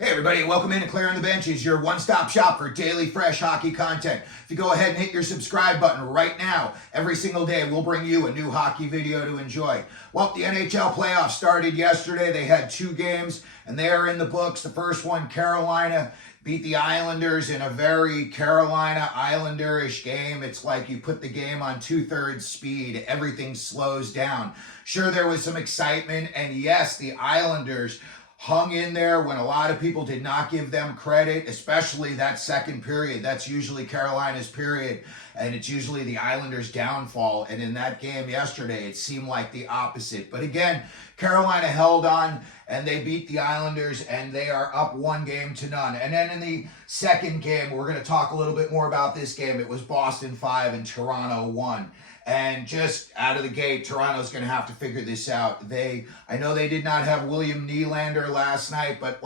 Hey everybody, welcome in to Clearing the Benches, your one-stop shop for daily fresh hockey content. If you go ahead and hit your subscribe button right now, every single day we'll bring you a new hockey video to enjoy. Well, the NHL playoffs started yesterday. They had 2 games and they are in the books. The first one, Carolina beat the Islanders in a very Carolina Islander-ish game. It's like you put the game on 2/3 speed. Everything slows down. Sure, there was some excitement, and yes, the Islanders hung in there when a lot of people did not give them credit, especially that second period. That's usually Carolina's period, and it's usually the Islanders' downfall. And in that game yesterday, it seemed like the opposite. But again, Carolina held on, and they beat the Islanders, and they are up 1-0. And then in the second game, we're going to talk a little bit more about this game. It was Boston 5 and Toronto 1. And just out of the gate, Toronto's going to have to figure this out. I know they did not have William Nylander last night, but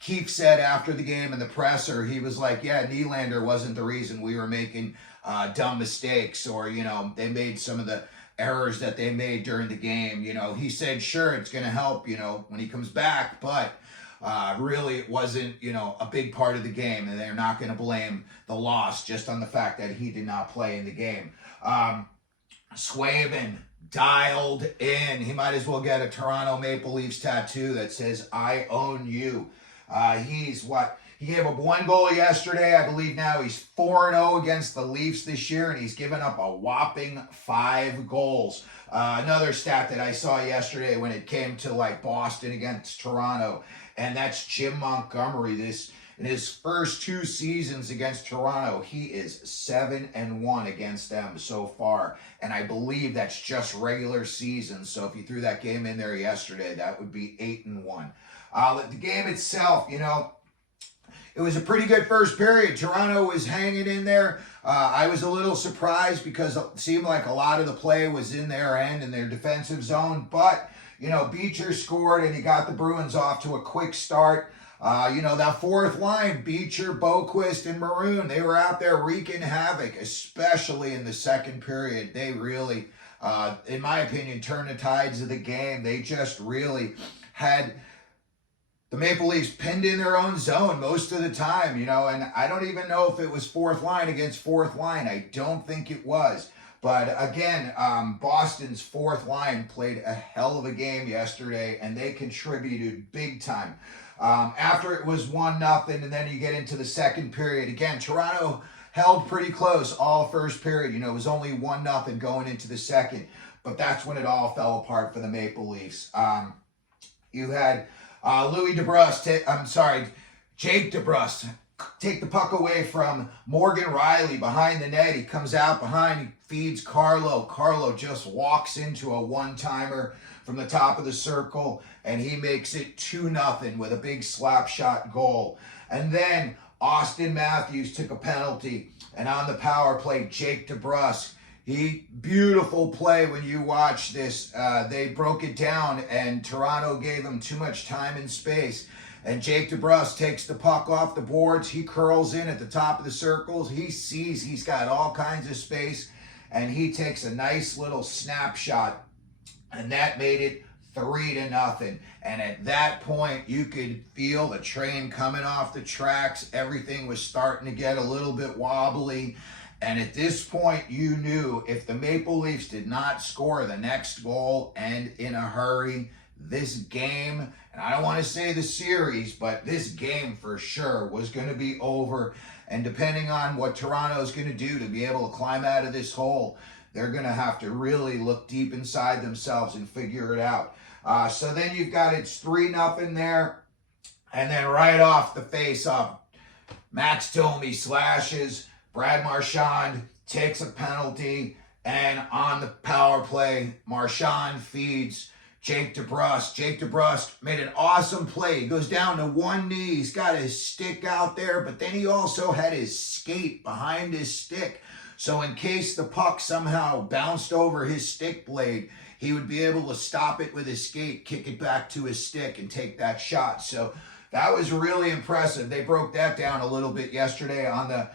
Keefe said after the game in the presser, he was like, yeah, Nylander wasn't the reason we were making dumb mistakes, or, they made some of the errors that they made during the game. He said, sure, it's going to help, when he comes back, but really it wasn't, a big part of the game, and they're not going to blame the loss just on the fact that he did not play in the game. Swayman dialed in. He might as well get a Toronto Maple Leafs tattoo that says, I own you. He gave up 1 goal yesterday. I believe now he's 4-0 against the Leafs this year, and he's given up a whopping 5 goals. Another stat that I saw yesterday when it came to Boston against Toronto, and that's Jim Montgomery. In his first 2 seasons against Toronto, he is 7-1 against them so far. And I believe that's just regular season. So if you threw that game in there yesterday, that would be 8-1. The game itself, it was a pretty good first period. Toronto was hanging in there. I was a little surprised because it seemed like a lot of the play was in their end, in their defensive zone. But, Beecher scored and he got the Bruins off to a quick start. That fourth line, Beecher, Boquist, and Maroon, they were out there wreaking havoc, especially in the second period. They really, in my opinion, turned the tides of the game. They just really had the Maple Leafs pinned in their own zone most of the time, and I don't even know if it was fourth line against fourth line. I don't think it was. But again, Boston's fourth line played a hell of a game yesterday, and they contributed big time. After it was 1-0, and then you get into the second period. Again, Toronto held pretty close all first period. It was only 1-0 going into the second. But that's when it all fell apart for the Maple Leafs. You had Jake Debrusk take the puck away from Morgan Riley behind the net. He comes out behind, he feeds Carlo. Carlo just walks into a one-timer from the top of the circle, and he makes it 2-0 with a big slapshot goal. And then Austin Matthews took a penalty, and on the power play, Jake Debrusk, beautiful play when you watch this. They broke it down, and Toronto gave him too much time and space. And Jake Debrusk takes the puck off the boards. He curls in at the top of the circles. He sees he's got all kinds of space, and he takes a nice little snapshot, and that made it 3-0. And at that point, you could feel the train coming off the tracks. Everything was starting to get a little bit wobbly. And at this point, you knew if the Maple Leafs did not score the next goal and in a hurry, this game, and I don't want to say the series, but this game for sure was going to be over. And depending on what Toronto's going to do to be able to climb out of this hole, they're going to have to really look deep inside themselves and figure it out. So then you've got it's 3-0 there. And then right off the face-off, Max Domi slashes. Brad Marchand takes a penalty. And on the power play, Marchand feeds Jake Debrusk. Jake Debrusk made an awesome play. He goes down to one knee. He's got his stick out there, but then he also had his skate behind his stick. So in case the puck somehow bounced over his stick blade, he would be able to stop it with his skate, kick it back to his stick, and take that shot. So that was really impressive. They broke that down a little bit yesterday on the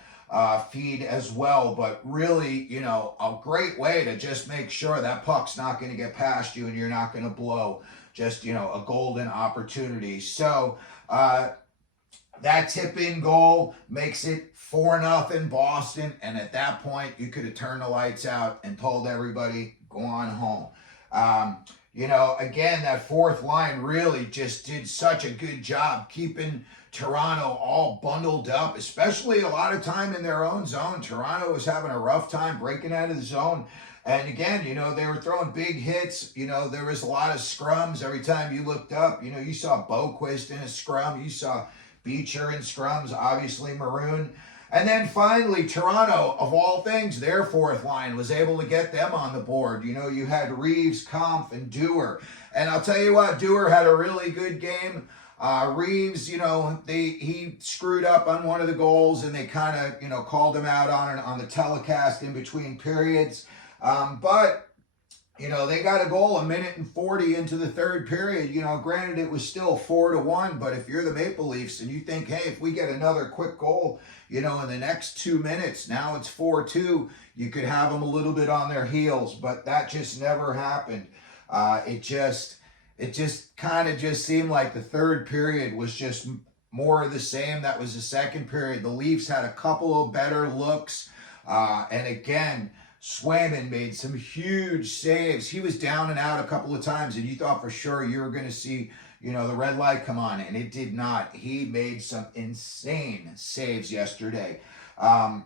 feed as well, but really, a great way to just make sure that puck's not going to get past you and you're not going to blow just, a golden opportunity. So that tip-in goal makes it 4-0 Boston, and at that point, you could have turned the lights out and told everybody, go on home. Again, that fourth line really just did such a good job keeping Toronto all bundled up, especially a lot of time in their own zone. Toronto was having a rough time breaking out of the zone. And again, they were throwing big hits. There was a lot of scrums. Every time you looked up, you saw Boquist in a scrum. You saw Beecher in scrums, obviously Maroon. And then finally, Toronto, of all things, their fourth line was able to get them on the board. You had Reeves, Kampf, and Dewar. And I'll tell you what, Dewar had a really good game. Reeves, he screwed up on one of the goals, and they kind of, called him out on the telecast in between periods. But they got a goal 1:40 into the third period. Granted, it was still 4-1, but if you're the Maple Leafs and you think, hey, if we get another quick goal, in the next 2 minutes, now it's 4-2, you could have them a little bit on their heels, but that just never happened. It just kind of just seemed like the third period was just more of the same. That was the second period. The Leafs had a couple of better looks, and again, Swayman made some huge saves. He was down and out a couple of times, and you thought for sure you were going to see, the red light come on, and it did not. He made some insane saves yesterday. And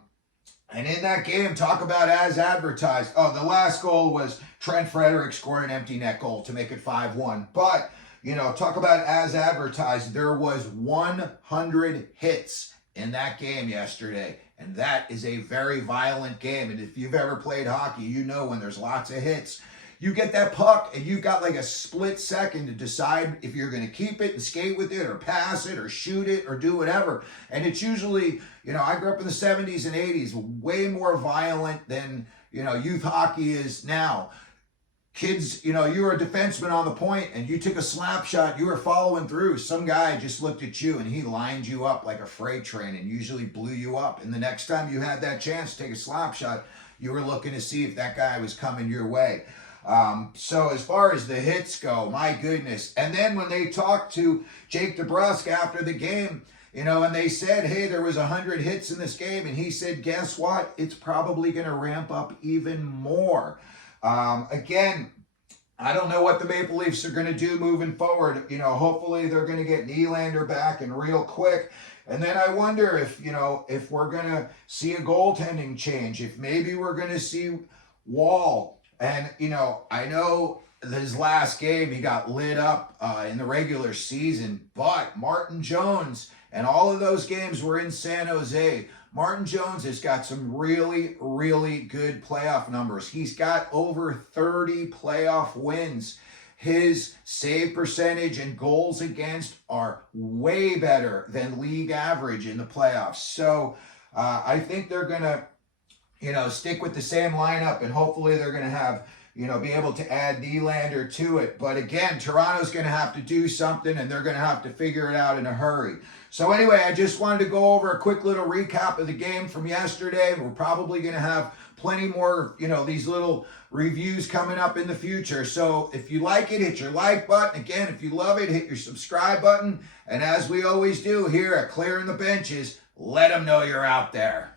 in that game, talk about as advertised. Oh, the last goal was Trent Frederick scoring an empty net goal to make it 5-1. But, talk about as advertised. There was 100 hits in that game yesterday. And that is a very violent game. And if you've ever played hockey, when there's lots of hits, you get that puck and you've got like a split second to decide if you're going to keep it and skate with it or pass it or shoot it or do whatever. And it's usually, I grew up in the 70s and 80s, way more violent than, youth hockey is now. Kids, you were a defenseman on the point and you took a slap shot, you were following through. Some guy just looked at you and he lined you up like a freight train and usually blew you up. And the next time you had that chance to take a slap shot, you were looking to see if that guy was coming your way. So as far as the hits go, my goodness. And then when they talked to Jake Debrusk after the game, and they said, hey, there was 100 hits in this game. And he said, guess what? It's probably going to ramp up even more. Again, I don't know what the Maple Leafs are going to do moving forward. Hopefully they're going to get Nylander back and real quick. And then I wonder if we're going to see a goaltending change, if maybe we're going to see Wall. And, I know his last game, he got lit up in the regular season, but Martin Jones and all of those games were in San Jose. Martin Jones has got some really, really good playoff numbers. He's got over 30 playoff wins. His save percentage and goals against are way better than league average in the playoffs. So I think they're going to, stick with the same lineup, and hopefully they're going to have, be able to add Nylander to it. But again, Toronto's going to have to do something, and they're going to have to figure it out in a hurry. So anyway, I just wanted to go over a quick little recap of the game from yesterday. We're probably going to have plenty more, these little reviews coming up in the future. So if you like it, hit your like button. Again, if you love it, hit your subscribe button. And as we always do here at Clearing the Benches, let them know you're out there.